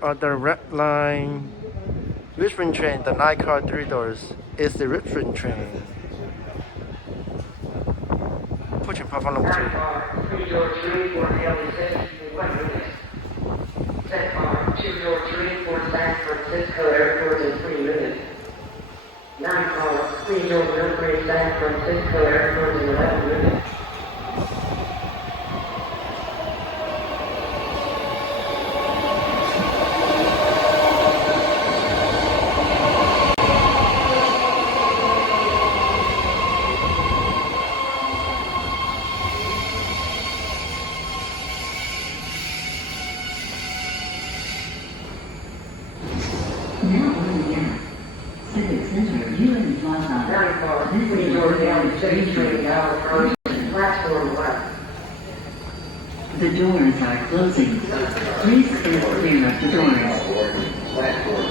The Red Line Richmond Train, the night car 3 doors, is the Richmond Train. 铺前排放了不错。3-door train for Haley City in 1 minute. 10-car 2-door train for San Francisco Airport in 3 minutes. 9-car 3-door railway San Francisco Airport in 11 minutes. Now on the app. Civic Center, UN Plaza. 9-car 3-door Haley City train now approaching platform left. The doors are closing. Please steer clear of the doors.